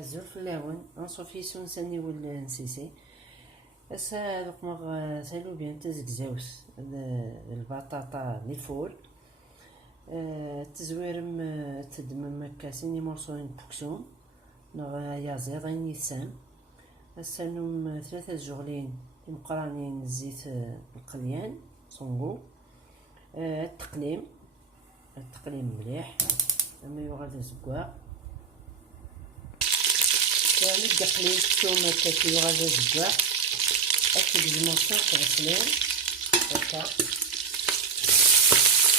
عزول فلاون نصوفي سونساني ولا نسيسي هسا دوك مغ سالو بيان تزكزاوس البطاطا لي فور تزويرم تدمم مكاسين مرصوين بوكسون نغ يازيضين يسان هسا نوم 3 جغلين مقرانين الزيت القليان صنقو التقليم مليح اما يغادي زكوا يعني دقلين الثومة كي يغادي زكوا اكتب الموسى كغسلين هكا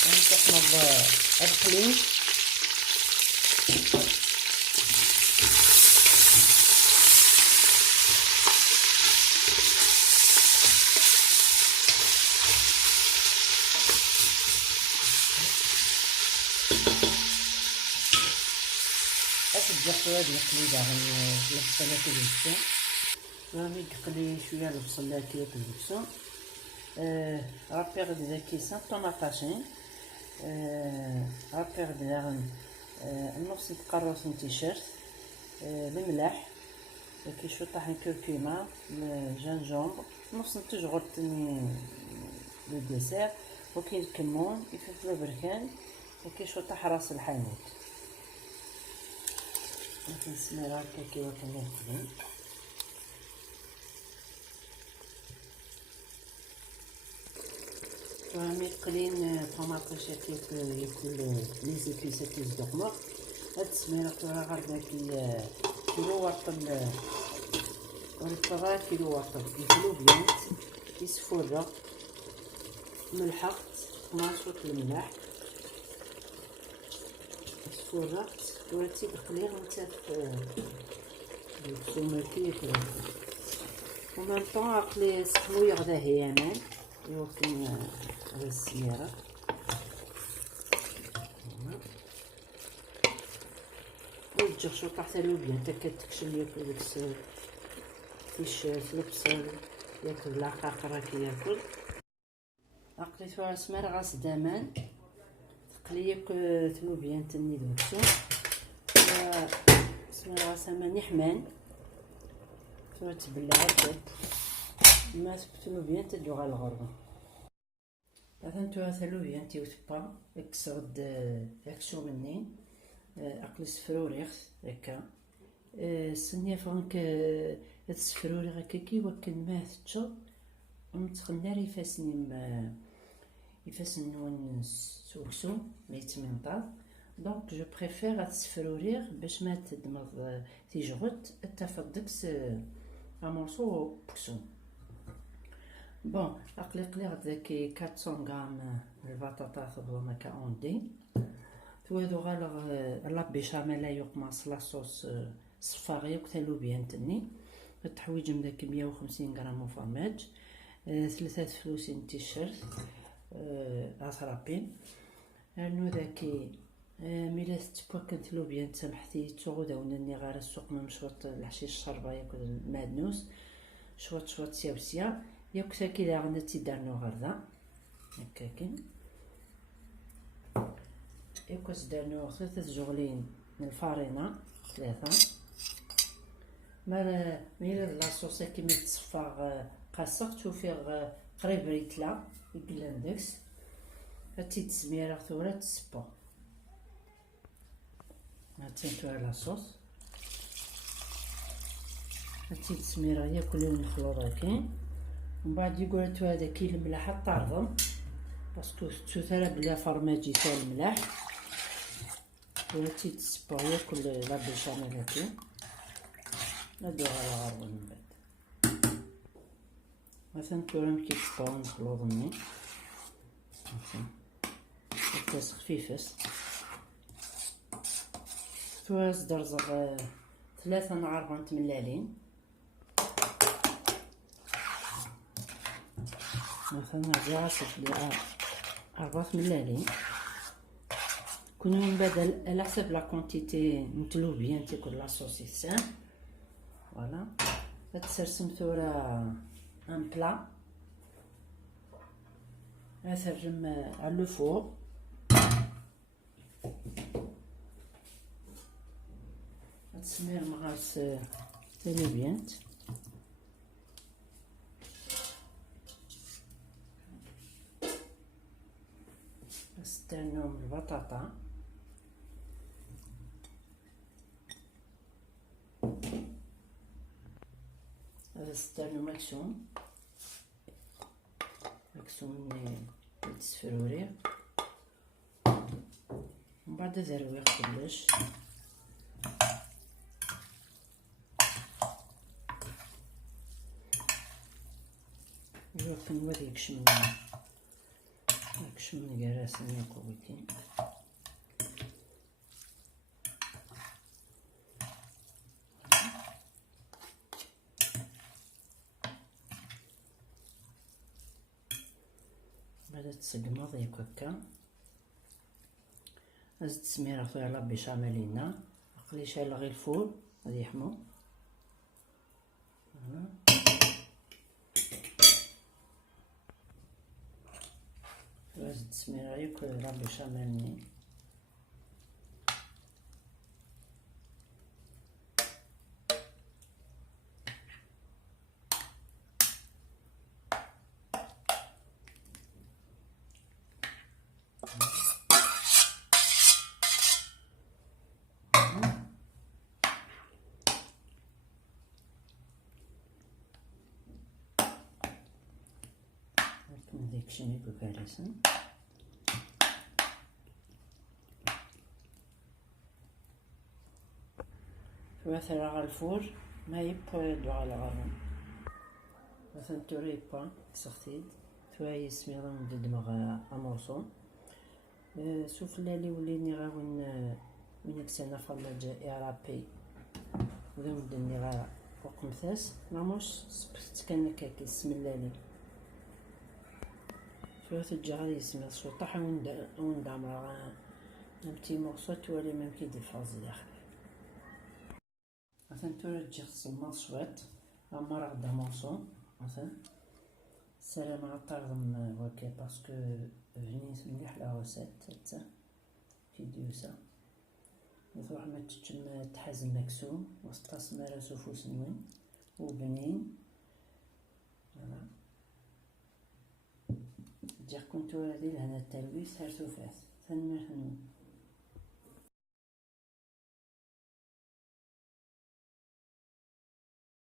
غنتقمض القليم أتبدأ هاد القليدة البصلة كيلبسو راني نقلي شوية البصلة كيلبسو رابيغ ديال كيسان طوماطاشين رابيغ ديال نص تقروص تيشيرت الملح كي شو طاحن كركيمة الجنجومبر نص تجغرت لو ديسير وكاين الكمون الفلفل البركان وكي شو طاح راس الحانوت كنسمير هكا كي وكنا نخدم راني قلين طوماطيش ياكل لي زيبيسات يزدقمر هاد السميرة راه غير داك كيلو ورطل ورطل كيلو ورطل ياكلو بيان يسفورا ملحقت ماشوط الملح يسفورات ورتي بقليل نتا الثوماتي ياكلو ومن طون عقلي سخنو يغدا هيامان يوكن على السميرة والجغ شو طاح تالو بيان تا كتكشل ياكل داك في البصل ياكل العقاقرة كياكل عقلي توا سميرة غاس دامان تقليك تلو بيان تني دوكسو سميرة غاس ماني حمان توا تبلع هكاك ما تبتلو بيان تدو غا الغربة بعدا نتوما ثلو بيان تيوتبا اكسغد اكسو منين اقلي سفروريغ هكا سنيا فرانك هاد السفروريغ هكا كي وكن ما تشو ومتخنار يفاسن نون سوكسو ما يتمنطا دونك جو بريفير هاد السفروريغ باش ما تدمض تيجغد تفضكس امورسو بوكسو بون اقلي غداكي 400 غرام البطاطا ثبوما كاوندي توادو غالغ لا بيشاميل يقمص لاصوص صفاغي وكتلو بيان تني التحويج من داك 150 غرام فرماج 3 فلوسين تيشيرت اطرابين انو داكي ميلات تبوا كنتلو بيان تسمحتي تغودا ونني غير السوق من شوط الحشيش الشربه ياكل المادنوس شوط سياوسيا ياك ساكي لا غنا تيدارنو غردا هكاكين ياك زدارنو 3 جغلين من الفارينه 3 ميلا لاصوص كيما تصفى قاصق تشوفي قريب ريتلا يقلان داكس هاتي تسميره ثورة تسبا هاتي نتوما لاصوص هاتي تسميره ياكلو نخلو هكاين ومن بعد يقول هذا كي الملح طارضم باسكو تثرى بلا فرماجي تاع الملح وهاتي تسبا ياكل لا بيشاميل هاكي ندو على غرب من بعد مثلا تورم كي تسباو نخلوضني تاس خفيفس تواز درزغ 3 نعرفون تملالين مثلا عصف لي 4 ملالين كونو من بعد على حسب لا كونتيتي نتلو بيان تاكل لاصوصيسان فوالا تسرسم ثورة ان بلا اثرم على لو فور تسمير مغارس تالوبيانت. نستعملو البطاطا، هذا نستعملو مكسوم التسفروري، ومن بعد ذرويق كلش. يوفن وذي يكشمن قراسن يقويتين. بعد تسقمض ياك هكا، هز تسميرة فيها لا بيشاميلينا، عقلي شايلة غير الفول غادي يحمو. هز تسميرة ياك لا بيشاميلني. ديك شنو بكاليسن. مثلا على الفور ما يبقى يدو على غرام، مثلا توري با سختيد تواي سميرا من دماغ امورسون. سوف لالي وليني غاون من كسانا فما جا ايرابي وذو مدني غا وقمثاس ناموش سبت كان كاكي اسم اللالي شو تجي غادي يسمى شو طاح وين دامرا نبتي مورسو توالي ممكن دي فازي ياخي. مثلا توري تجي خصم شويت عمر غدا مورسو مثلا السلام على طارم وكي باسكو فيني مليح لا روسيت تاع فيديوسا تروح ما تتم تحزم مكسوم وسط سمارة سوفوس نوين وبنين. فوالا تجي كنتو هادي لهنا التلويس هرسو فاس ثاني